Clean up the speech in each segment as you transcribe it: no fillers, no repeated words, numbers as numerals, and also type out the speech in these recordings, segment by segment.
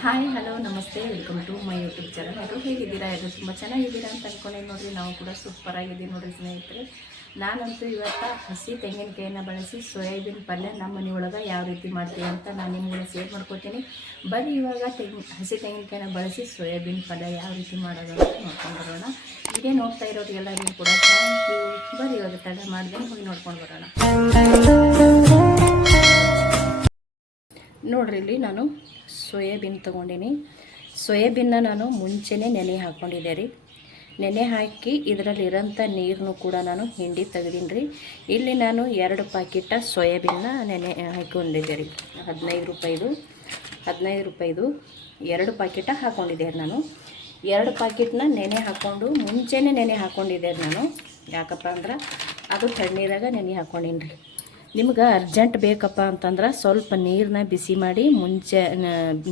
Hi hello ನಮಸ್ತೆ welcome to my YouTube channel. ಎಲ್ಲರೂ ಹೇಗಿದ್ದೀರಾ? ಎಲ್ಲರೂ ತುಂಬ ಚೆನ್ನಾಗಿದ್ದೀರಾ ಅಂತ ಅಂದ್ಕೊಂಡೆ ನೋಡಿರಿ. ನಾವು ಕೂಡ ಸೂಪರ್ ಆಗಿದ್ದೀವಿ ನೋಡಿರಿ ಸ್ನೇಹಿತರೆ. ನಾನಂತೂ ಇವತ್ತು ಹಸಿ ತೆಂಗಿನಕಾಯಿನ ಬಳಸಿ ಸೋಯಾಬೀನ್ ಪಲ್ಯ ನಮ್ಮ ಮನೆಯೊಳಗೆ ಯಾವ ರೀತಿ ಮಾಡ್ತೀವಿ ಅಂತ ನಾನು ನಿಮ್ಗೆ ಶೇರ್ ಮಾಡ್ಕೊತೀನಿ. ಬರೀ ಇವಾಗ ಹಸಿ ತೆಂಗಿನಕಾಯಿನ ಬಳಸಿ ಸೋಯಾಬೀನ್ ಪಲ್ಯ ಯಾವ ರೀತಿ ಮಾಡೋದು ಅಂತ ನೋಡ್ಕೊಂಡು ಬರೋಣ. ಇದೇ ನೋಡ್ತಾ ಇರೋರು ಎಲ್ಲರಿಗೂ ಕೂಡ ಥ್ಯಾಂಕ್ ಯು. ಬರೀ ಇವಾಗ ತಡ ಮಾಡಿದೆ ಹೋಗಿ ನೋಡ್ಕೊಂಡು ಬರೋಣ. ನೋಡ್ರಿ, ಇಲ್ಲಿ ನಾನು ಸೋಯಾಬೀನ್ ತೊಗೊಂಡಿನಿ. ಸೋಯಾಬೀನ್ನ ನಾನು ಮುಂಚೆನೇ ನೆನೆ ಹಾಕ್ಕೊಂಡಿದ್ದೆ ರೀ. ನೆನೆ ಹಾಕಿ ಇದರಲ್ಲಿರೋಂಥ ನೀರನ್ನು ಕೂಡ ನಾನು ಹಿಂಡಿ ತೆಗೆದೀನಿ ರೀ. ಇಲ್ಲಿ ನಾನು 2 ಪ್ಯಾಕೆಟ್ ಸೋಯಾಬೀನ್ನ ನೆನೆ ಹಾಕ್ಕೊಂಡಿದ್ದೆ ರೀ. 15 ರೂಪಾಯಿದು 2 ಪ್ಯಾಕೆಟ್ ಹಾಕ್ಕೊಂಡಿದ್ದೆ ರೀ. ನಾನು 2 ಪ್ಯಾಕೆಟ್ನ ನೆನೆ ಹಾಕ್ಕೊಂಡು ಮುಂಚೆನೇ ನೆನೆ ಹಾಕ್ಕೊಂಡಿದ್ದೆ ರೀ ನಾನು. ಯಾಕಪ್ಪ ಅಂದ್ರೆ ಅದು ತಣ್ಣೀರಾಗ ನೆನೆ ಹಾಕ್ಕೊಂಡೀನಿ ರೀ. ನಿಮ್ಗೆ ಅರ್ಜೆಂಟ್ ಬೇಕಪ್ಪ ಅಂತಂದ್ರೆ ಸ್ವಲ್ಪ ನೀರನ್ನ ಬಿಸಿ ಮಾಡಿ ಮುಂಚೆ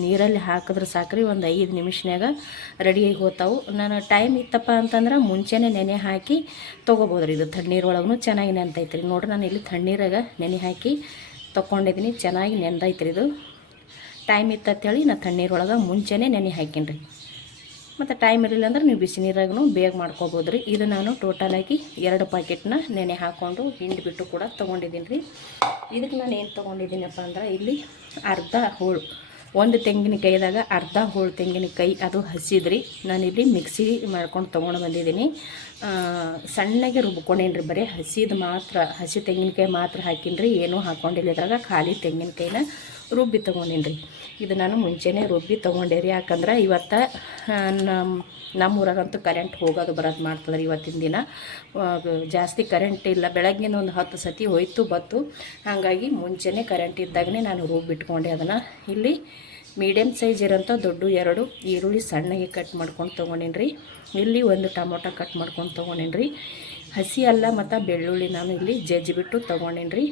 ನೀರಲ್ಲಿ ಹಾಕಿದ್ರೆ ಸಾಕ್ರಿ, ಒಂದು 5 ನಿಮಿಷನಾಗ ರೆಡಿಯಾಗಿ ಹೋಗ್ತಾವೆ. ನಾನು ಟೈಮ್ ಇತ್ತಪ್ಪ ಅಂತಂದ್ರೆ ಮುಂಚೆನೇ ನೆನೆ ಹಾಕಿ ತೊಗೋಬೋದ್ರಿ. ಇದು ತಣ್ಣೀರೊಳಗೂ ಚೆನ್ನಾಗಿ ನೆಂದೈತ್ರಿ. ನೋಡ್ರಿ, ನಾನು ಇಲ್ಲಿ ತಣ್ಣೀರಾಗ ನೆನೆ ಹಾಕಿ ತೊಗೊಂಡಿದ್ದೀನಿ. ಚೆನ್ನಾಗಿ ನೆಂದೈತ್ರಿ. ಇದು ಟೈಮ್ ಇತ್ತಂತೇಳಿ ನಾನು ತಣ್ಣೀರೊಳಗೆ ಮುಂಚೆನೇ ನೆನೆ ಹಾಕೀನಿ ರೀ. ಮತ್ತು ಟೈಮ್ ಇರಲಿಲ್ಲ ಅಂದ್ರೆ ನೀವು ಬಿಸಿ ನೀರಾಗೂ ಬೇಗ ಮಾಡ್ಕೋಬೋದು ರೀ. ಇದು ನಾನು ಟೋಟಲಾಗಿ 2 ಪ್ಯಾಕೆಟ್ನ ನೆನೆ ಹಾಕ್ಕೊಂಡು ಹಿಂಡಿಬಿಟ್ಟು ಕೂಡ ತೊಗೊಂಡಿದ್ದೀನಿ ರೀ. ಇದಕ್ಕೆ ನಾನು ಏನು ತೊಗೊಂಡಿದ್ದೀನಪ್ಪ ಅಂದ್ರೆ ಇಲ್ಲಿ ಅರ್ಧ ಹೋಳು, ಒಂದು ತೆಂಗಿನಕಾಯಿದಾಗ ಅರ್ಧ ಹೋಳು ತೆಂಗಿನಕಾಯಿ ಅದು ಹಸಿದ್ರಿ. ನಾನಿಲ್ಲಿ ಮಿಕ್ಸಿ ಮಾಡ್ಕೊಂಡು ತೊಗೊಂಡು ಬಂದಿದ್ದೀನಿ. ಸಣ್ಣಗೆ ರುಬ್ಕೊಂಡೇನಿ ರೀ. ಬರೀ ಹಸಿ ತೆಂಗಿನಕಾಯಿ ಮಾತ್ರ ಹಾಕೀನಿ ರೀ. ಏನೂ ಹಾಕ್ಕೊಂಡಿಲ್ಲ. ಇದ್ರಾಗ ಖಾಲಿ ತೆಂಗಿನಕಾಯಿನ ರುಬ್ಬಿ ತೊಗೊಂಡೀನಿ ರೀ. ಇದು ನಾನು ಮುಂಚೆನೇ ರುಬ್ಬಿ ತೊಗೊಂಡೆ ರೀ. ಯಾಕಂದ್ರೆ ಇವತ್ತು ನಮ್ಮೂರಾಗಂತೂ ಕರೆಂಟ್ ಹೋಗೋದು ಬರೋದು ಮಾಡ್ತದೆ ರೀ. ಇವತ್ತಿನ ದಿನ ಜಾಸ್ತಿ ಕರೆಂಟ್ ಇಲ್ಲ. ಬೆಳಗ್ಗಿನ ಒಂದು 10 ಸತಿ ಹೋಯ್ತು ಬತ್ತು. ಹಾಗಾಗಿ ಮುಂಚೆನೇ ಕರೆಂಟ್ ಇದ್ದಾಗನೇ ನಾನು ರುಬ್ಬಿಟ್ಕೊಂಡೆ ಅದನ್ನು. ಇಲ್ಲಿ ಮೀಡಿಯಮ್ ಸೈಜ್ ಇರೋಂಥ ದೊಡ್ಡ 2 ಈರುಳ್ಳಿ ಸಣ್ಣಗೆ ಕಟ್ ಮಾಡ್ಕೊಂಡು ತೊಗೊಂಡೀನಿ ರೀ. ಇಲ್ಲಿ 1 ಟೊಮೊಟೊ ಕಟ್ ಮಾಡ್ಕೊಂಡು ತೊಗೊಂಡೀನಿ ರೀ. ಹಸಿ ಅಲ್ಲ ಮತ್ತು ಬೆಳ್ಳುಳ್ಳಿ ನಾನು ಇಲ್ಲಿ ಜಜ್ಜಿಬಿಟ್ಟು ತೊಗೊಂಡೀನಿ ರೀ.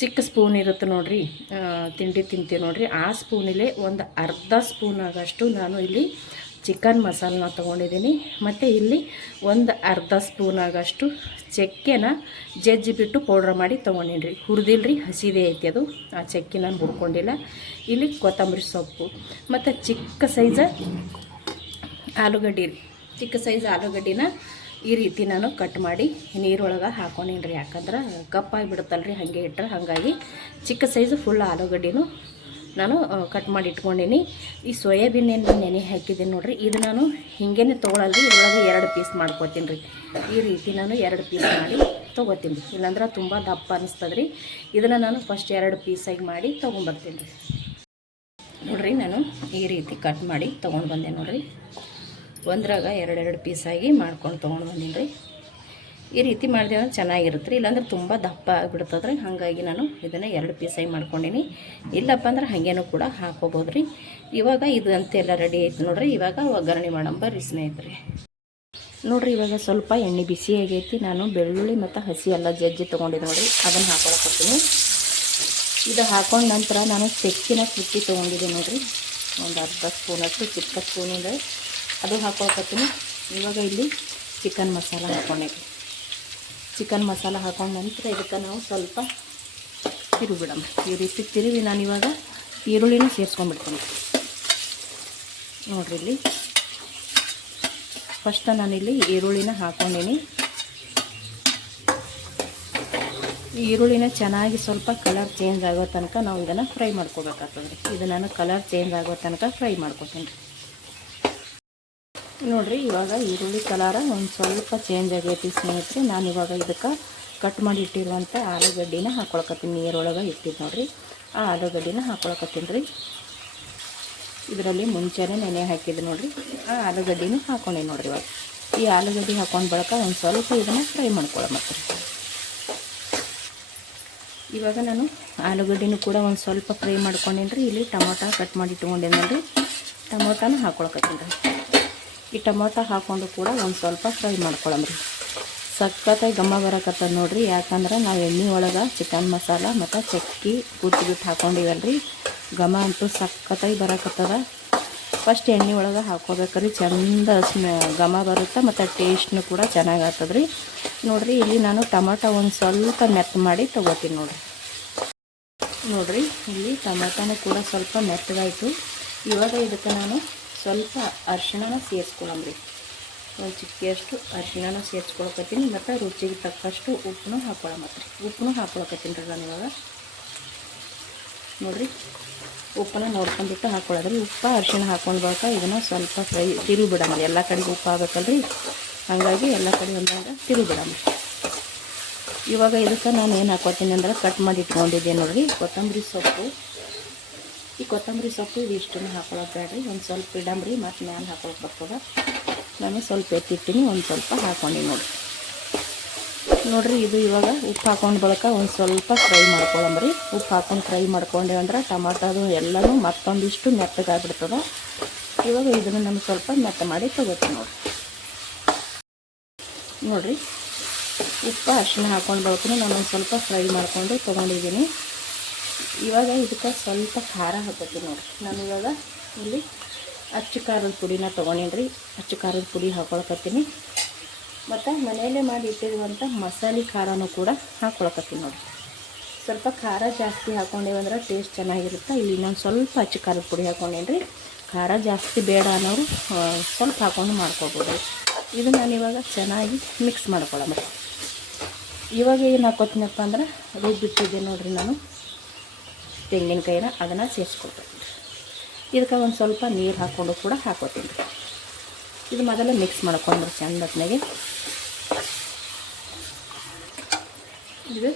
ಚಿಕ್ಕ ಸ್ಪೂನ್ ಇರುತ್ತೆ ನೋಡಿರಿ, ತಿಂಡಿ ತಿಂತೀವಿ ನೋಡಿರಿ, ಆ ಸ್ಪೂನಿಲೆ ಒಂದು ಅರ್ಧ ಸ್ಪೂನ್ ಆಗಷ್ಟು ನಾನು ಇಲ್ಲಿ ಚಿಕನ್ ಮಸಾಲನ ತೊಗೊಂಡಿದ್ದೀನಿ. ಮತ್ತು ಇಲ್ಲಿ ಒಂದು ಅರ್ಧ ಸ್ಪೂನ್ ಆಗಷ್ಟು ಚಕ್ಕೆನ ಜಜ್ಜಿಬಿಟ್ಟು ಪೌಡ್ರ್ ಮಾಡಿ ತೊಗೊಂಡೀನಿ ರೀ. ಹುರಿದಿಲ್ರಿ, ಹಸಿದೇ ಐತಿ ಅದು. ಆ ಚಕ್ಕೆ ನಾನು ಹುರ್ಕೊಂಡಿಲ್ಲ. ಇಲ್ಲಿ ಕೊತ್ತಂಬರಿ ಸೊಪ್ಪು ಮತ್ತು ಚಿಕ್ಕ ಸೈಜ್ ಆಲೂಗಡ್ಡೆ ರೀ. ಚಿಕ್ಕ ಸೈಜ್ ಆಲೂಗಡ್ಡಿನ ಈ ರೀತಿ ನಾನು ಕಟ್ ಮಾಡಿ ನೀರೊಳಗೆ ಹಾಕೊಂಡೀನಿ ರೀ. ಯಾಕಂದ್ರೆ ಕಪ್ಪಾಗಿಬಿಡುತ್ತಲ್ಲ ರೀ ಹಾಗೆ ಇಟ್ಟರೆ. ಹಾಗಾಗಿ ಚಿಕ್ಕ ಸೈಜು ಫುಲ್ ಆಲೂಗಡ್ಡೆನೂ ನಾನು ಕಟ್ ಮಾಡಿ ಇಟ್ಕೊಂಡೀನಿ. ಈ ಸೋಯಾಬೀನ್ ಏನು ನೆನೆ ಹಾಕಿದ್ದೀನಿ ನೋಡಿರಿ, ಇದು ನಾನು ಹಿಂಗೇ ತೊಗೊಳಲ್ರಿ. ಇದರೊಳಗೆ 2 ಪೀಸ್ ಮಾಡ್ಕೊತೀನಿ ರೀ. ಈ ರೀತಿ ನಾನು 2 ಪೀಸ್ ಮಾಡಿ ತೊಗೋತೀನಿ ರೀ. ಇಲ್ಲಾಂದ್ರೆ ತುಂಬ ದಪ್ಪ ಅನ್ನಿಸ್ತದೆ ರೀ. ಇದನ್ನು ನಾನು ಫಸ್ಟ್ 2 ಪೀಸಾಗಿ ಮಾಡಿ ತೊಗೊಂಬರ್ತೀನಿ ರೀ. ನೋಡಿರಿ, ನಾನು ಈ ರೀತಿ ಕಟ್ ಮಾಡಿ ತೊಗೊಂಡು ಬಂದೆ ನೋಡಿರಿ. ಒಂದ್ರಾಗ 2 ಪೀಸಾಗಿ ಮಾಡ್ಕೊಂಡು ತೊಗೊಂಡು ಬಂದೀನಿ ರೀ. ಈ ರೀತಿ ಮಾಡಿದೆ ಅಂದ್ರೆ ಚೆನ್ನಾಗಿರುತ್ತೆ ರೀ. ಇಲ್ಲಾಂದ್ರೆ ತುಂಬ ದಪ್ಪ ಆಗಿಬಿಡ್ತದೆ ರೀ. ಹಾಗಾಗಿ ನಾನು ಇದನ್ನು 2 ಪೀಸಾಗಿ ಮಾಡ್ಕೊಂಡೀನಿ. ಇಲ್ಲಪ್ಪ ಅಂದ್ರೆ ಹಾಗೇನೂ ಕೂಡ ಹಾಕೋಬೋದು ರೀ. ಇವಾಗ ಇದು ಅಂತೆಲ್ಲ ರೆಡಿ ಆಯ್ತು ನೋಡಿರಿ. ಇವಾಗ ಒಗ್ಗರಣೆ ಮಾಡಂಬರ್ರಿ ಸ್ನೇಹಿತರೆ. ನೋಡಿರಿ, ಇವಾಗ ಸ್ವಲ್ಪ ಎಣ್ಣೆ ಬಿಸಿ ಆಗೈತಿ. ನಾನು ಬೆಳ್ಳುಳ್ಳಿ ಮತ್ತು ಹಸಿ ಎಲ್ಲ ಜಜ್ಜಿ ತೊಗೊಂಡಿದ್ದೆ ನೋಡಿರಿ, ಅದನ್ನು ಹಾಕೊಳಕತ್ತೀನಿ. ಇದು ಹಾಕೊಂಡ ನಂತರ ನಾನು ಚಕ್ಕಿನ ಕುಟ್ಟಿ ತೊಗೊಂಡಿದ್ದೆ ನೋಡಿರಿ, ಒಂದು ಅರ್ಧ ಸ್ಪೂನಷ್ಟು ಚಿಕ್ಕ ಸ್ಪೂನಿಂದ ಅದು ಹಾಕೊಳಕತ್ತೀನಿ. ಇವಾಗ ಇಲ್ಲಿ ಚಿಕನ್ ಮಸಾಲ ಹಾಕ್ಕೊಂಡಿದ್ವಿ. ಚಿಕನ್ ಮಸಾಲ ಹಾಕೊಂಡ ನಂತರ ಇದಕ್ಕೆ ನಾವು ಸ್ವಲ್ಪ ತಿರುಗಿಬಿಡೋಣ. ಈ ರೀತಿ ತಿರುವಿ ನಾನು ಇವಾಗ ಈರುಳ್ಳಿನೂ ಸೇರಿಸ್ಕೊಂಡ್ಬಿಡ್ತೀನಿ ನೋಡಿರಿ. ಇಲ್ಲಿ ಫಸ್ಟ್ ನಾನಿಲ್ಲಿ ಈರುಳ್ಳಿನ ಹಾಕ್ಕೊಂಡೀನಿ. ಈ ಈರುಳ್ಳಿನ ಚೆನ್ನಾಗಿ ಸ್ವಲ್ಪ ಕಲರ್ ಚೇಂಜ್ ಆಗೋ ತನಕ ನಾವು ಇದನ್ನು ಫ್ರೈ ಮಾಡ್ಕೋಬೇಕಾಗ್ತದೆ ರೀ. ಇದು ನಾನು ಕಲರ್ ಚೇಂಜ್ ಆಗೋ ತನಕ ಫ್ರೈ ಮಾಡ್ಕೊತೀನಿ ರೀ. ನೋಡಿರಿ, ಇವಾಗ ಈರುಳ್ಳಿ ಕಲರ ಒಂದು ಸ್ವಲ್ಪ ಚೇಂಜ್ ಆಗೈತಿ ಸ್ನೇಹಿತರೆ. ನಾನು ಇವಾಗ ಇದಕ್ಕೆ ಕಟ್ ಮಾಡಿ ಇಟ್ಟಿರುವಂಥ ಆಲೂಗಡ್ಡಿನ ಹಾಕ್ಕೊಳಕತ್ತೀನಿ. ನೀರೊಳಗೆ ಇಟ್ಟಿದ್ದು ನೋಡಿರಿ, ಆ ಆಲೂಗಡ್ಡಿನ ಹಾಕ್ಕೊಳಕತ್ತೀನಿ ರೀ. ಇದರಲ್ಲಿ ಮುಂಚೆನೇ ನೆನೆ ಹಾಕಿದ್ದು ನೋಡಿರಿ, ಆ ಆಲೂಗಡ್ಡಿನೂ ಹಾಕ್ಕೊಂಡೆ ನೋಡಿರಿ. ಇವಾಗ ಈ ಆಲೂಗಡ್ಡೆ ಹಾಕ್ಕೊಂಡು ಬಳಕ ಒಂದು ಸ್ವಲ್ಪ ಇದನ್ನು ಫ್ರೈ ಮಾಡ್ಕೊಳಮತ್ರಿ. ಇವಾಗ ನಾನು ಆಲೂಗಡ್ಡೆನೂ ಕೂಡ ಒಂದು ಸ್ವಲ್ಪ ಫ್ರೈ ಮಾಡ್ಕೊಂಡೇನಿ ರೀ. ಇಲ್ಲಿ ಟೊಮೊಟೊ ಕಟ್ ಮಾಡಿ ಇಟ್ಕೊಂಡೇನಿ ನೋಡಿರಿ, ಟೊಮೊಟೊನ ಹಾಕ್ಕೊಳಕತ್ತೀನಿ ರೀ. ಈ ಟೊಮೊಟೊ ಹಾಕ್ಕೊಂಡು ಕೂಡ ಒಂದು ಸ್ವಲ್ಪ ಫ್ರೈ ಮಾಡ್ಕೊಳಮ್ರಿ. ಸಖತ್ತಾಗಿ ಘಮ ಬರಕತ್ತದ ನೋಡಿರಿ. ಯಾಕಂದ್ರೆ ನಾವು ಎಣ್ಣೆ ಒಳಗೆ ಚಿಕನ್ ಮಸಾಲ ಮತ್ತು ಚಕ್ಕಿ ಕುಟ್ಬಿಟ್ಟು ಹಾಕ್ಕೊಂಡಿವಲ್ರಿ, ಘಮ ಅಂತೂ ಸಖತ್ತಾಗಿ ಬರಕತ್ತದ. ಫಸ್ಟ್ ಎಣ್ಣೆ ಒಳಗೆ ಹಾಕ್ಕೋಬೇಕ್ರಿ, ಚೆಂದ ಘಮ ಬರುತ್ತೆ ಮತ್ತು ಟೇಸ್ಟ್ನು ಕೂಡ ಚೆನ್ನಾಗಿ ಆಗ್ತದೆ ರೀ. ನೋಡಿರಿ, ಇಲ್ಲಿ ನಾನು ಟೊಮೊಟೊ ಒಂದು ಸ್ವಲ್ಪ ಮೆತ್ತ ಮಾಡಿ ತೊಗೋತೀನಿ ನೋಡಿರಿ. ಇಲ್ಲಿ ಟೊಮೆಟೊನೂ ಕೂಡ ಸ್ವಲ್ಪ ಮೆತ್ತಗಾಯಿತು. ಇವಾಗ ಇದಕ್ಕೆ ನಾನು ಸ್ವಲ್ಪ ಅರಿಶಿಣನ ಸೇರಿಸ್ಕೊಳ್ಳಂಬ್ರಿ. ಒಂದು ಚಿಕ್ಕಿಯಷ್ಟು ಅರಿಶಿಣನ ಸೇರಿಸ್ಕೊಳಕತ್ತೀನಿ ಮತ್ತು ರುಚಿಗೆ ತಕ್ಕಷ್ಟು ಉಪ್ಪನ್ನು ಹಾಕ್ಕೊಳಮತ್ರಿ. ಉಪ್ಪನ್ನು ಹಾಕ್ಕೊಳಕತ್ತೀನಿ ರೀ ನಾನು ಇವಾಗ. ನೋಡಿರಿ, ಉಪ್ಪನ್ನು ನೋಡ್ಕೊಂಡ್ಬಿಟ್ಟು ಹಾಕ್ಕೊಳ್ಳೋದ್ರಿ. ಉಪ್ಪು ಅರಿಶಿಣ ಹಾಕ್ಕೊಂಡು ಬಳಿಕ ಇದನ್ನು ಸ್ವಲ್ಪ ಫ್ರೈ ತಿರುಗಿ ಬಿಡೋಣ. ಎಲ್ಲ ಕಡೆಗೆ ಉಪ್ಪು ಆಗಬೇಕಲ್ರಿ, ಹಾಗಾಗಿ ಎಲ್ಲ ಕಡೆ ಒಂದಾಗ ತಿರುಗಿ ಬಿಡೋಣ. ಇವಾಗ ಇದಕ್ಕೆ ನಾನು ಏನು ಹಾಕ್ಕೊತೀನಿ ಅಂದ್ರೆ ಕಟ್ ಮಾಡಿ ಇಟ್ಕೊಂಡಿದ್ದೆ ನೋಡಿರಿ ಕೊತ್ತಂಬರಿ ಸೊಪ್ಪು. ಈ ಕೊತ್ತಂಬರಿ ಸೊಪ್ಪು ಇದು ಇಷ್ಟನ್ನು ಹಾಕ್ಕೊಳ್ಳೋದು ಬೇಡ್ರಿ, ಒಂದು ಸ್ವಲ್ಪ ಇಡಂಬ್ರಿ ಮತ್ತು ಮ್ಯಾಲೆ ಹಾಕ್ಕೊಳಕ್ಕೆ ಬರ್ತದೆ. ನಾನು ಸ್ವಲ್ಪ ಎತ್ತಿಟ್ಟಿನಿ, ಒಂದು ಸ್ವಲ್ಪ ಹಾಕ್ಕೊಂಡು ನೋಡಿರಿ. ಇದು ಇವಾಗ ಉಪ್ಪು ಹಾಕ್ಕೊಂಡು ಬಳಿಕ ಒಂದು ಸ್ವಲ್ಪ ಫ್ರೈ ಮಾಡ್ಕೊಳ್ಳಂಬ್ರಿ. ಉಪ್ಪು ಹಾಕ್ಕೊಂಡು ಫ್ರೈ ಮಾಡ್ಕೊಂಡೆ ಅಂದ್ರೆ ಟಮಾಟದು ಎಲ್ಲನೂ ಮತ್ತೊಂದಿಷ್ಟು ಮೆತ್ತಗಾಗ್ಬಿಡ್ತದೆ. ಇವಾಗ ಇದನ್ನು ನಾನು ಸ್ವಲ್ಪ ಮೆತ್ತ ಮಾಡಿ ತೊಗೋತೀನಿ ನೋಡಿರಿ. ಉಪ್ಪು ಅರಿಶಿಣ ಹಾಕ್ಕೊಂಡು ಬಳಿಕ ನಾನು ಒಂದು ಸ್ವಲ್ಪ ಫ್ರೈ ಮಾಡಿಕೊಂಡು ತೊಗೊಂಡಿದ್ದೀನಿ. ಇವಾಗ ಇದಕ್ಕೆ ಸ್ವಲ್ಪ ಖಾರ ಹಾಕೋತೀನಿ ನೋಡಿರಿ. ನಾನು ಇವಾಗ ಇಲ್ಲಿ ಅಚ್ಚ ಖಾರದ ಪುಡಿನ ತೊಗೊಂಡೇನಿ. ಅಚ್ಚ ಖಾರದ ಪುಡಿ ಹಾಕ್ಕೊಳಕತ್ತೀನಿ ಮತ್ತು ಮನೆಯಲ್ಲೇ ಮಾಡಿ ಇಟ್ಟಿರುವಂಥ ಮಸಾಲೆ ಖಾರನೂ ಕೂಡ ಹಾಕ್ಕೊಳಕತ್ತೀನಿ ನೋಡಿರಿ. ಸ್ವಲ್ಪ ಖಾರ ಜಾಸ್ತಿ ಹಾಕ್ಕೊಂಡೇವಂದ್ರೆ ಟೇಸ್ಟ್ ಚೆನ್ನಾಗಿರುತ್ತೆ. ಇಲ್ಲಿ ನಾನು ಸ್ವಲ್ಪ ಅಚ್ಚ ಖಾರದ ಪುಡಿ ಹಾಕ್ಕೊಂಡೇನಿ. ಖಾರ ಜಾಸ್ತಿ ಬೇಡ ಅನ್ನೋರು ಸ್ವಲ್ಪ ಹಾಕ್ಕೊಂಡು ಮಾಡ್ಕೊಬೋದು. ಇದು ನಾನು ಇವಾಗ ಚೆನ್ನಾಗಿ ಮಿಕ್ಸ್ ಮಾಡ್ಕೊಳ್ಳೋಣ. ಇವಾಗ ಏನು ಹಾಕ್ಕೊತೀನಪ್ಪ ಅಂದ್ರೆ ರುಬ್ಬಿಟ್ಟಿದ್ದೆ ನೋಡಿರಿ ನಾನು ತೆಂಗಿನಕಾಯಿನ, ಅದನ್ನು ಸೇರಿಸ್ಕೊಳ್ತೀನಿ. ಇದಕ್ಕೆ ಒಂದು ಸ್ವಲ್ಪ ನೀರು ಹಾಕ್ಕೊಂಡು ಕೂಡ ಹಾಕ್ಕೊತೀನಿ. ಇದು ಮೊದಲೇ ಮಿಕ್ಸ್ ಮಾಡ್ಕೊಂಡ್ರೆ ಚೆಂದತ್ನಾಗೆ. ಇದು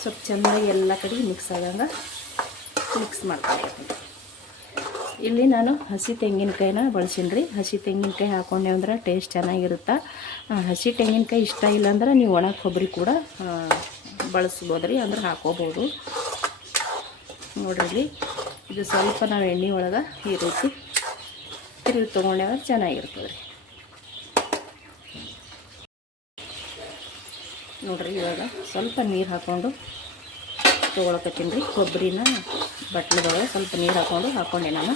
ಸ್ವಲ್ಪ ಚೆಂದಾಗಿ ಎಲ್ಲ ಕಡೆ ಮಿಕ್ಸ್ ಆಗಂಗೆ ಮಿಕ್ಸ್ ಮಾಡ್ಕೊಳ್ತೀನಿ. ಇಲ್ಲಿ ನಾನು ಹಸಿ ತೆಂಗಿನಕಾಯಿನ ಬಳಸೀನಿ ರೀ. ಹಸಿ ತೆಂಗಿನಕಾಯಿ ಹಾಕ್ಕೊಂಡೆ ಅಂದ್ರೆ ಟೇಸ್ಟ್ ಚೆನ್ನಾಗಿರುತ್ತೆ. ಹಸಿ ತೆಂಗಿನಕಾಯಿ ಇಷ್ಟ ಇಲ್ಲ ಅಂದ್ರೆ ನೀವು ಒಣ ಕೊಬ್ಬರಿ ಕೂಡ ಬಳಸ್ಬೋದು ರೀ, ಅಂದ್ರೆ ಹಾಕೋಬೋದು ನೋಡ್ರಿ. ಇದು ಸ್ವಲ್ಪ ನಾವು ಎಣ್ಣೆ ಒಳಗೆ ಈ ರೀತಿ ತಿರುಗಿ ತೊಗೊಂಡಾಗ ಚೆನ್ನಾಗಿರ್ತದೆ ರೀ ನೋಡ್ರಿ. ಇವಾಗ ಸ್ವಲ್ಪ ನೀರು ಹಾಕ್ಕೊಂಡು ತೊಗೊಳಕತ್ತೀನಿ ರೀ. ಕೊಬ್ಬರಿನ ಬಟ್ಲದೊಳಗೆ ಸ್ವಲ್ಪ ನೀರು ಹಾಕ್ಕೊಂಡೆ ನಾನು.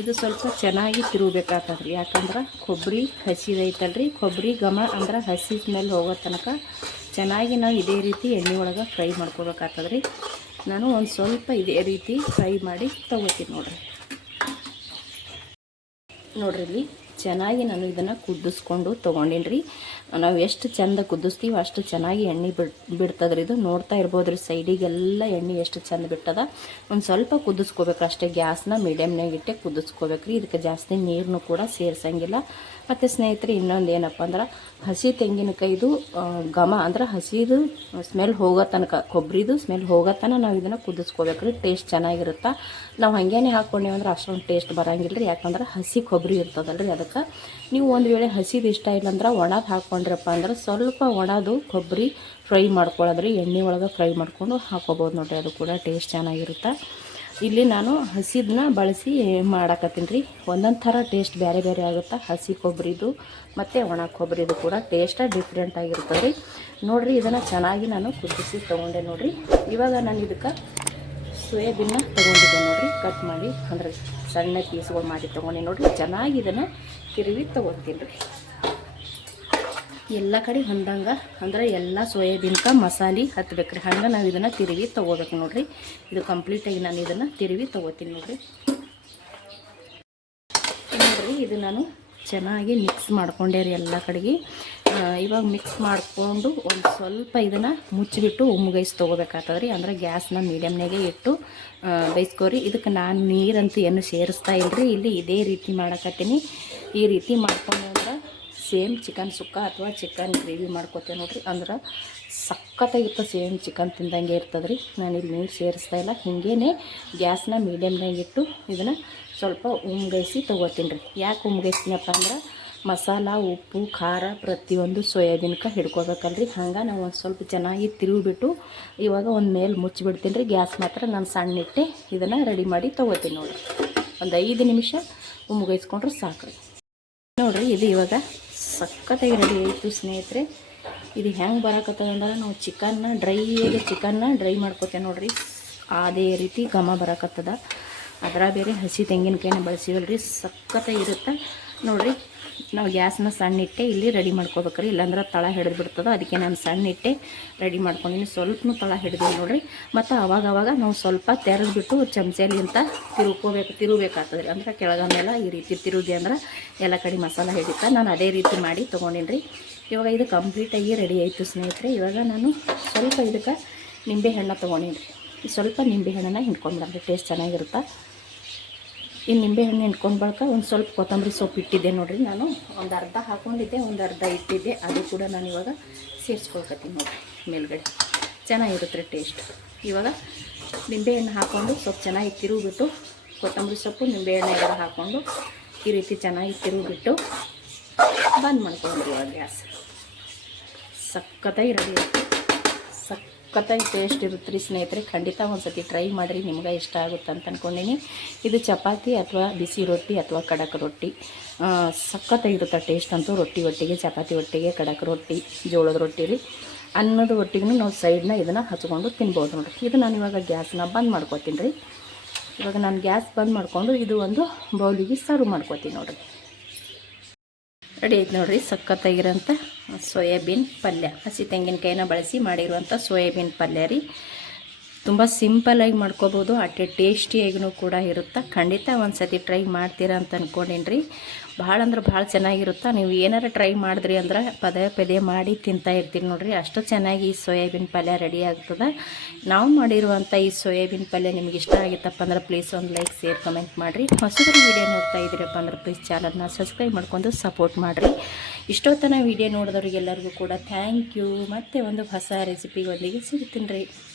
ಇದು ಸ್ವಲ್ಪ ಚೆನ್ನಾಗಿ ತಿರುಗಬೇಕಾಗ್ತದೆ ರೀ, ಯಾಕಂದ್ರೆ ಕೊಬ್ಬರಿ ಹಸಿದೈತಲ್ರಿ. ಕೊಬ್ಬರಿ ಘಮ ಅಂದ್ರೆ ಹಸಿ ಸ್ಮೆಲ್ ಹೋಗೋ ತನಕ ಚೆನ್ನಾಗಿ ನಾವು ಇದೇ ರೀತಿ ಎಣ್ಣೆ ಒಳಗೆ ಫ್ರೈ ಮಾಡ್ಕೋಬೇಕಾಗ್ತದೆ ರೀ. ನಾನು ಒಂದು ಸ್ವಲ್ಪ ಇದೇ ರೀತಿ ಫ್ರೈ ಮಾಡಿ ತೊಗೋತೀನಿ ನೋಡ್ರಿ. ಇಲ್ಲಿ ಚೆನ್ನಾಗಿ ನಾನು ಇದನ್ನು ಕುದಿಸ್ಕೊಂಡು ತೊಗೊಂಡೀನಿ ರೀ. ನಾವು ಎಷ್ಟು ಚೆಂದ ಕುದಿಸ್ತೀವಿ ಅಷ್ಟು ಚೆನ್ನಾಗಿ ಎಣ್ಣೆ ಬಿಡ್ತದ್ರಿ. ಇದು ನೋಡ್ತಾ ಇರ್ಬೋದು ರೀ, ಸೈಡಿಗೆಲ್ಲ ಎಣ್ಣೆ ಎಷ್ಟು ಚೆಂದ ಬಿಟ್ಟದ. ಒಂದು ಸ್ವಲ್ಪ ಕುದಿಸ್ಕೋಬೇಕು ಅಷ್ಟೇ. ಗ್ಯಾಸ್ನ ಮೀಡಿಯಮ್ನಾಗ ಇಟ್ಟೆ ಕುದಿಸ್ಕೋಬೇಕು ರೀ. ಇದಕ್ಕೆ ಜಾಸ್ತಿ ನೀರನ್ನು ಕೂಡ ಸೇರಿಸಂಗಿಲ್ಲ. ಮತ್ತು ಸ್ನೇಹಿತರೆ, ಇನ್ನೊಂದು ಏನಪ್ಪ ಅಂದ್ರೆ ಹಸಿ ತೆಂಗಿನಕಾಯಿದು ಘಮ ಅಂದ್ರೆ ಹಸಿದು ಸ್ಮೆಲ್ ಹೋಗೋ ತನಕ, ಕೊಬ್ಬರಿದು ಸ್ಮೆಲ್ ಹೋಗೋ ತನಕ ನಾವು ಇದನ್ನು ಕುದಿಸ್ಕೋಬೇಕು ರೀ. ಟೇಸ್ಟ್ ಚೆನ್ನಾಗಿರುತ್ತೆ. ನಾವು ಹಾಗೇನೆ ಹಾಕ್ಕೊಂಡೇವೆ ಅಂದ್ರೆ ಅಷ್ಟೊಂದು ಟೇಸ್ಟ್ ಬರೋಂಗಿಲ್ಲ ರೀ, ಯಾಕಂದ್ರೆ ಹಸಿ ಕೊಬ್ಬರಿ ಇರ್ತದಲ್ಲ ರೀ. ಅದಕ್ಕೆ ನೀವು ಒಂದು ವೇಳೆ ಹಸಿದು ಇಷ್ಟ ಇಲ್ಲಂದ್ರೆ ಒಣದು ಹಾಕ್ಕೊಂಡ್ರಪ್ಪ ಅಂದ್ರೆ ಸ್ವಲ್ಪ ಒಣದು ಕೊಬ್ಬರಿ ಫ್ರೈ ಮಾಡ್ಕೊಳ್ಳೋದ್ರಿ. ಎಣ್ಣೆ ಒಳಗೆ ಫ್ರೈ ಮಾಡ್ಕೊಂಡು ಹಾಕೋಬೋದು ನೋಡಿರಿ, ಅದು ಕೂಡ ಟೇಸ್ಟ್ ಚೆನ್ನಾಗಿರುತ್ತೆ. ಇಲ್ಲಿ ನಾನು ಹಸಿದನ್ನ ಬಳಸಿ ಮಾಡಾಕತ್ತೀನಿ ರೀ. ಒಂದೊಂದು ಥರ ಟೇಸ್ಟ್ ಬೇರೆ ಬೇರೆ ಆಗುತ್ತೆ. ಹಸಿ ಕೊಬ್ಬರಿದು ಮತ್ತು ಒಣ ಕೊಬ್ಬರಿದು ಕೂಡ ಟೇಸ್ಟ್ ಡಿಫ್ರೆಂಟ್ ಆಗಿರ್ತದೆ ರೀ ನೋಡಿರಿ. ಇದನ್ನು ಚೆನ್ನಾಗಿ ನಾನು ಕುದಿಸಿ ತೊಗೊಂಡೆ ನೋಡಿರಿ. ಇವಾಗ ನಾನು ಇದಕ್ಕೆ ಸೋಯಾಬೀನ್ನ ತೊಗೊಂಡಿದ್ದೆ ನೋಡಿರಿ, ಕಟ್ ಮಾಡಿ ಅಂದರೆ ಸಣ್ಣ ಪೀಸ್ಗಳು ಮಾಡಿ ತೊಗೊಂಡೆ ನೋಡಿರಿ. ಚೆನ್ನಾಗಿ ಇದನ್ನು ತಿರುವಿ ತೊಗೊತೀನಿ ರೀ ಎಲ್ಲ ಕಡೆ ಹೊಂದಂಗೆ, ಅಂದ್ರೆ ಎಲ್ಲ ಸೋಯಾಬೀನ್ಗೆ ಮಸಾಲೆ ಹತ್ಬೇಕು ರೀ. ಹಂಗೆ ನಾವು ಇದನ್ನು ತಿರುವಿ ತೊಗೋಬೇಕು ನೋಡಿರಿ. ಇದು ಕಂಪ್ಲೀಟಾಗಿ ನಾನು ಇದನ್ನು ತಿರುವಿ ತೊಗೋತೀನಿ ನೋಡಿರಿ. ಇದು ನಾನು ಚೆನ್ನಾಗಿ ಮಿಕ್ಸ್ ಮಾಡ್ಕೊಂಡೆ ರೀ ಎಲ್ಲ ಕಡೆಗೆ. ಇವಾಗ ಮಿಕ್ಸ್ ಮಾಡಿಕೊಂಡು ಒಂದು ಸ್ವಲ್ಪ ಇದನ್ನು ಮುಚ್ಚಿಬಿಟ್ಟು ಉಮ್ಮಗೈಸಿ ತೊಗೋಬೇಕಾಗ್ತದೆ ರೀ. ಅಂದರೆ ಗ್ಯಾಸ್ನ ಮೀಡಿಯಮ್ನಾಗೆ ಇಟ್ಟು ಬೇಯಿಸ್ಕೋರಿ. ಇದಕ್ಕೆ ನಾನು ನೀರಂತೂ ಏನು ಸೇರಿಸ್ತಾ ಇಲ್ಲರಿ. ಇಲ್ಲಿ ಇದೇ ರೀತಿ ಮಾಡಕತ್ತೀನಿ. ಈ ರೀತಿ ಮಾಡ್ಕೊಂಡು ಅಂದ್ರೆ ಸೇಮ್ ಚಿಕನ್ ಸುಕ್ಕ ಅಥವಾ ಚಿಕನ್ ಗ್ರೇವಿ ಮಾಡ್ಕೋತೇವೆ ನೋಡಿರಿ. ಅಂದ್ರೆ ಸಖತ್ತಾಗಿರ್ತದೆ, ಸೇಮ್ ಚಿಕನ್ ತಿಂದಂಗೆ ಇರ್ತದೆ ರೀ. ನಾನಿಲ್ಲಿ ನೀರು ಸೇರಿಸ್ತಾ ಇಲ್ಲ, ಹಿಂಗೇ ಗ್ಯಾಸ್ನ ಮೀಡಿಯಮ್ನಾಗಿಟ್ಟು ಇದನ್ನು ಸ್ವಲ್ಪ ಉಮ್ಗೈಸಿ ತೊಗೋತೀನಿ ರೀ. ಯಾಕೆ ಉಮ್ಗೈಸ್ತೀನಪ್ಪ ಅಂದ್ರೆ ಮಸಾಲ, ಉಪ್ಪು, ಖಾರ ಪ್ರತಿಯೊಂದು ಸೋಯಾಬೀನ್ಗೆ ಹಿಡ್ಕೋಬೇಕಲ್ರಿ. ಹಂಗೆ ನಾವು ಒಂದು ಸ್ವಲ್ಪ ಚೆನ್ನಾಗಿ ತಿರುಗಿಬಿಟ್ಟು ಇವಾಗ ಒಂದು ಮೇಲೆ ಮುಚ್ಚಿಬಿಡ್ತೀನಿ ರೀ. ಗ್ಯಾಸ್ ಮಾತ್ರ ನಾನು ಸಣ್ಣ ಇಟ್ಟೆ ಇದನ್ನು ರೆಡಿ ಮಾಡಿ ತೊಗೋತೀನಿ ನೋಡಿರಿ. ಒಂದು 5 ನಿಮಿಷ ಉಮ್ಗೈಸ್ಕೊಂಡ್ರೆ ಸಾಕು ನೋಡಿರಿ. ಇದು ಇವಾಗ ಸಖತ್ತಾಗಿ ರೆಡಿ ಆಯಿತು ಸ್ನೇಹಿತರೆ. ಇದು ಹೆಂಗೆ ಬರಕತ್ತದ ಅಂದ್ರೆ ನಾವು ಚಿಕನ್ನ ಡ್ರೈ ಮಾಡ್ಕೋತೇವೆ ನೋಡಿರಿ. ಅದೇ ರೀತಿ ಘಮ ಬರಕತ್ತದ. ಅದರ ಬೇರೆ ಹಸಿ ತೆಂಗಿನಕಾಯಿನ ಬಳಸಿವಲ್ರಿ, ಸಖತ್ತಾಗಿರುತ್ತೆ. ನೋಡಿರಿ ನಾವು ಗ್ಯಾಸ್ನ ಸಣ್ಣ ಇಟ್ಟೆ ಇಲ್ಲಿ ರೆಡಿ ಮಾಡ್ಕೋಬೇಕ್ರಿ, ಇಲ್ಲಾಂದ್ರೆ ತಳ ಹಿಡಿದು ಬಿಡ್ತದೆ. ಅದಕ್ಕೆ ನಾನು ಸಣ್ಣ ಇಟ್ಟೆ ರೆಡಿ ಮಾಡ್ಕೊಂಡಿನಿ. ಸ್ವಲ್ಪನೂ ತಳ ಹಿಡಿದಿಲ್ಲ ನೋಡಿರಿ. ಮತ್ತು ಅವಾಗವಾಗ ನಾವು ಸ್ವಲ್ಪ ತೆರೆದ್ಬಿಟ್ಟು ಚಮಚಲಿಂತ ತಿರುಗಬೇಕಾಗ್ತದೆ ರೀ. ಅಂದ್ರೆ ಕೆಳಗನ್ನೆಲ್ಲ ಈ ರೀತಿ ತಿರುಗಿ ಅಂದ್ರೆ ಎಲ್ಲ ಕಡೆ ಮಸಾಲ ಹಿಡಿತಾ. ನಾನು ಅದೇ ರೀತಿ ಮಾಡಿ ತೊಗೊಂಡಿನಿ ರೀ. ಇವಾಗ ಇದು ಕಂಪ್ಲೀಟಾಗಿ ರೆಡಿ ಆಯಿತು ಸ್ನೇಹಿತರೆ. ಇವಾಗ ನಾನು ಸ್ವಲ್ಪ ಇದಕ್ಕೆ ನಿಂಬೆಹಣ್ಣು ತೊಗೊಂಡಿನಿ ರೀ. ಸ್ವಲ್ಪ ನಿಂಬೆಹಣ್ಣನ್ನು ಹಿಂಡ್ಕೊಂಡ್ಬಿಡ್ರಿ, ಟೇಸ್ಟ್ ಚೆನ್ನಾಗಿರುತ್ತೆ. ಈ ನಿಂಬೆಹಣ್ಣು ಹಿಂಡ್ಕೊಂಡು ಬಳಿಕ ಒಂದು ಸ್ವಲ್ಪ ಕೊತ್ತಂಬರಿ ಸೊಪ್ಪು ಇಟ್ಟಿದ್ದೆ ನೋಡಿರಿ. ನಾನು ಒಂದು ಅರ್ಧ ಹಾಕ್ಕೊಂಡಿದ್ದೆ, ಒಂದು ಅರ್ಧ ಇಟ್ಟಿದ್ದೆ. ಅದು ಕೂಡ ನಾನು ಇವಾಗ ಸೇರಿಸ್ಕೊಳ್ಕತ್ತೀನಿ ನೋಡಿರಿ. ಮೇಲ್ಗಡೆ ಚೆನ್ನಾಗಿರುತ್ತೆ ಟೇಸ್ಟ್. ಇವಾಗ ನಿಂಬೆಹಣ್ಣು ಹಾಕ್ಕೊಂಡು ಸ್ವಲ್ಪ ಚೆನ್ನಾಗಿ ತಿರುಗಿಬಿಟ್ಟು ಕೊತ್ತಂಬರಿ ಸೊಪ್ಪು ನಿಂಬೆಹಣ್ಣು ಎಲ್ಲ ಹಾಕ್ಕೊಂಡು ಈ ರೀತಿ ಚೆನ್ನಾಗಿ ತಿರುಗಿಬಿಟ್ಟು ಬಂದ್ ಮಾಡ್ಕೊಂಡ್ರಿ. ಇವಾಗ ಗ್ಯಾಸ್ ಸಖತ್ತಾಗಿ ರೆಡಿ ಆಯಿತು. ಸಖತ್ತಾಗಿ ಟೇಸ್ಟ್ ಇರುತ್ತೆ ರೀ ಸ್ನೇಹಿತರೆ. ಖಂಡಿತ ಒಂದು ಸತಿ ಟ್ರೈ ಮಾಡಿರಿ, ನಿಮ್ಗೆ ಇಷ್ಟ ಆಗುತ್ತೆ ಅಂತ ಅಂದ್ಕೊಂಡೀನಿ. ಇದು ಚಪಾತಿ ಅಥವಾ ಬಿಸಿ ರೊಟ್ಟಿ ಅಥವಾ ಕಡಕ್ ರೊಟ್ಟಿ ಸಖತ್ತಾಗಿರುತ್ತೆ ಟೇಸ್ಟ್ ಅಂತೂ. ರೊಟ್ಟಿ ಒಟ್ಟಿಗೆ, ಚಪಾತಿ ಒಟ್ಟಿಗೆ, ಕಡಕ್ ರೊಟ್ಟಿ, ಜೋಳದ ರೊಟ್ಟಿ ರೀ, ಅನ್ನದ ಒಟ್ಟಿಗೂ ನಾವು ಸೈಡ್ನ ಇದನ್ನು ಹಚ್ಕೊಂಡು ತಿನ್ಬೋದು ನೋಡಿರಿ. ಇದು ನಾನು ಇವಾಗ ಗ್ಯಾಸ್ನ ಬಂದ್ ಮಾಡ್ಕೊತೀನಿ ರೀ. ಇವಾಗ ನಾನು ಗ್ಯಾಸ್ ಬಂದ್ ಮಾಡಿಕೊಂಡು ಇದು ಒಂದು ಬೌಲಿಗೆ ಸರ್ವ್ ಮಾಡ್ಕೊತೀನಿ ನೋಡಿರಿ. ರೆಡಿ ಆಯ್ತು ನೋಡಿರಿ. ಸಖತ್ತಾಗಿರೋಂಥ ಸೋಯಾಬೀನ್ ಪಲ್ಯ, ಹಸಿ ತೆಂಗಿನಕಾಯಿನ ಬಳಸಿ ಮಾಡಿರುವಂಥ ಸೋಯಾಬೀನ್ ಪಲ್ಯ ರೀ. ತುಂಬ ಸಿಂಪಲ್ಲಾಗಿ ಮಾಡ್ಕೋಬೋದು, ಅಷ್ಟೇ ಟೇಸ್ಟಿಯಾಗೂ ಕೂಡ ಇರುತ್ತೆ. ಖಂಡಿತ ಒಂದು ಸತಿ ಟ್ರೈ ಮಾಡ್ತೀರಾ ಅಂತ ಅಂದ್ಕೊಂಡೀನಿ ರೀ. ಭಾಳ ಅಂದ್ರೆ ಭಾಳ ಚೆನ್ನಾಗಿರುತ್ತೆ. ನೀವು ಏನಾರ ಟ್ರೈ ಮಾಡಿದ್ರಿ ಅಂದ್ರೆ ಪದೇ ಪದೇ ಮಾಡಿ ತಿಂತಾ ಇರ್ತೀರಿ ನೋಡಿರಿ. ಅಷ್ಟು ಚೆನ್ನಾಗಿ ಈ ಸೋಯಾಬೀನ್ ಪಲ್ಯ ರೆಡಿ ಆಗ್ತದೆ. ನಾವು ಮಾಡಿರುವಂಥ ಈ ಸೋಯಾಬೀನ್ ಪಲ್ಯ ನಿಮ್ಗೆ ಇಷ್ಟ ಆಗಿತ್ತಪ್ಪ ಅಂದ್ರೆ ಪ್ಲೀಸ್ ಒಂದು ಲೈಕ್, ಶೇರ್, ಕಮೆಂಟ್ ಮಾಡಿರಿ. ಹೊಸಬರು ವೀಡಿಯೋ ನೋಡ್ತಾ ಇದ್ದೀರಪ್ಪ ಅಂದ್ರೆ ಪ್ಲೀಸ್ ಚಾನಲ್ನ ಸಬ್ಸ್ಕ್ರೈಬ್ ಮಾಡ್ಕೊಂಡು ಸಪೋರ್ಟ್ ಮಾಡಿರಿ. ಇಷ್ಟೊತ್ತನ ವೀಡಿಯೋ ನೋಡಿದವ್ರಿಗೆಲ್ಲರಿಗೂ ಕೂಡ ಥ್ಯಾಂಕ್ ಯು. ಮತ್ತೆ ಒಂದು ಹೊಸ ರೆಸಿಪಿಗೊಂದಿಗೆ ಸಿಗ್ತೀನಿ ರೀ.